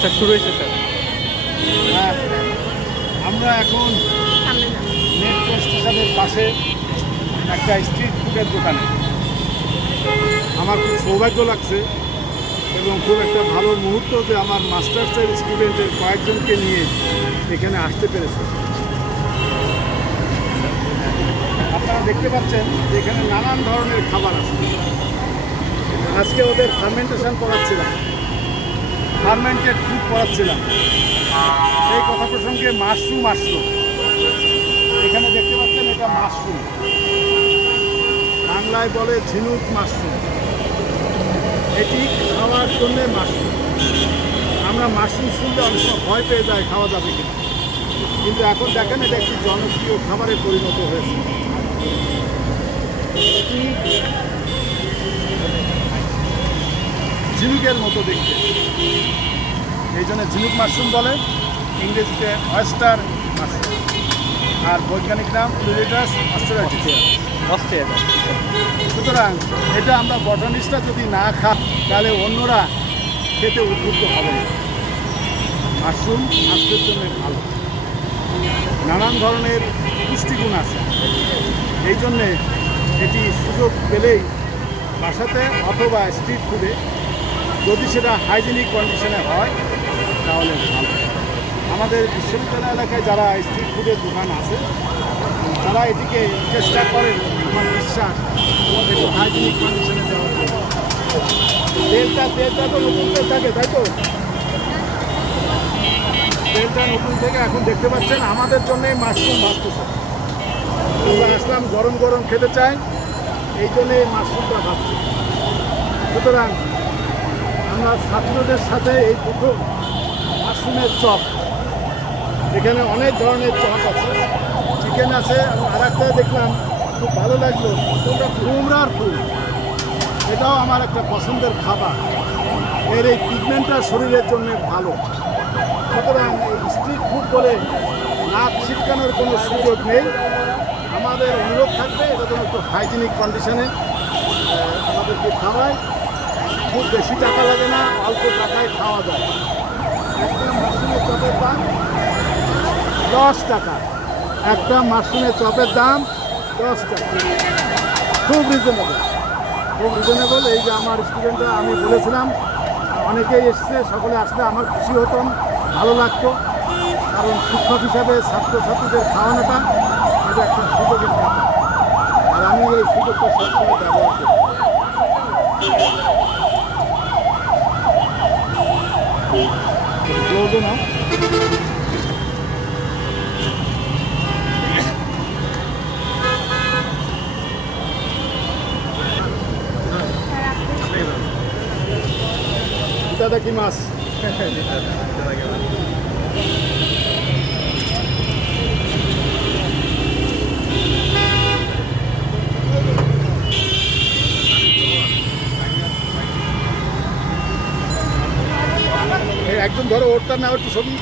Sir শুরু হয়েছে sir. হ্যাঁ, আমরা এখন মেট্রো স্টেশনের পাশে একটা স্ট্রিট ফুডের দোকানে। আমার খুব সৌভাগ্য লাগছে এবং খুব একটা ভালো মুহূর্ত যে আমার মাস্টার্সের স্টুডেন্টের কয়েকজনকে নিয়ে এখানে আসতে পেরেছে। আপনারা দেখতে পাচ্ছেন যে এখানে নানান ধরনের খাবার আছে। আজকে ওদের ফার্মেন্টেশন করাচ্ছিলাম, ফার্মেন্টেড ফুড করাচ্ছিলাম। এই কথা প্রসঙ্গে মাশরুম আসলো। এখানে দেখতে পাচ্ছেন এটা মাশরুম, বাংলায় বলে ঝিনুক মাশরুম। এটি খাওয়ার জন্যে মাশরুম। আমরা মাশরুম শুনলে অনেক সময় ভয় পেয়ে যায় খাওয়া যাবে কিনা, কিন্তু এখন দেখেন এটা একটি জনপ্রিয় খাবারে পরিণত হয়েছে। এটি ঝিনুকের মতো দেখতে, এই জন্য ঝিনুক মাশরুম বলে, ইংরেজিতে অয়েস্টার মাশরুম, আর বৈজ্ঞানিক নাম প্লুরিটাস অস্ট্রেলিয়া। সুতরাং এটা আমরা বটানিস্টরা যদি না খাই তাহলে অন্যরা খেতে উদ্বুদ্ধ হবে না। মাশরুম স্বাস্থ্যের জন্য ভালো, নানান ধরনের পুষ্টিগুণ আছে। এই জন্যে এটি সুযোগ পেলেই বাসাতে অথবা স্ট্রিট ফুডে, যদি সেটা হাইজেনিক কন্ডিশনে হয় তাহলে ভালো। আমাদের বিশ্ববিদ্যালয় এলাকায় যারা স্ট্রিট ফুডের দোকান আছে তারা এটিকে চেষ্টা করেন, আমার বিশ্বাস, একটু হাইজেনিক কন্ডিশনে দেওয়ার জন্য। তেলটা তো নতুন তেল থাকে, তাই তো? তেলটা নতুন থেকে এখন দেখতে পাচ্ছেন আমাদের জন্যই মাশরুম ভাজতেছে। আমরা আসলাম গরম গরম খেতে চাই, এই জন্যে এই মাশরুমটা ভাবছি। সুতরাং আমরা ছাত্রদের সাথে এই প্রথম মাশরুমের চপ, এখানে অনেক ধরনের চপ আছে, চিকেন আছে, এবং আর একটা দেখলাম খুব ভালো লাগলো, ওটা কুমড়ার ফুল। এটাও আমার একটা পছন্দের খাবার। এর এই পিগমেন্টটা শরীরের জন্য ভালো। সুতরাং এই স্ট্রিট ফুড বলে নাক ছিটকানোর কোনো সুযোগ নেই। আমাদের অনুরোধ থাকবে এটা যেন একটু হাইজেনিক কন্ডিশনে আমাদেরকে খাওয়ায়। খুব বেশি টাকা লাগে না, অল্প টাকায় খাওয়া যায়। একটা মাশরুমের চপের দাম 10 টাকা। একটা মাশরুমের চপের দাম 10 টাকা। খুব রিজনেবল, খুব রিজনেবল। এই যে আমার স্টুডেন্টরা, আমি বলেছিলাম অনেকেই এসছে, সকলে আসলে আমার খুশি হতাম, ভালো লাগতো। কারণ শিক্ষক হিসাবে ছাত্রছাত্রীদের খাওয়ানোটা এটা একটা সুযোগের ব্যাপার, আর আমি এই সুযোগটা সবসময় ব্যবহার করি। না দাদা কি মাছ? একদম ধরো ওরটা না, ওর ছবি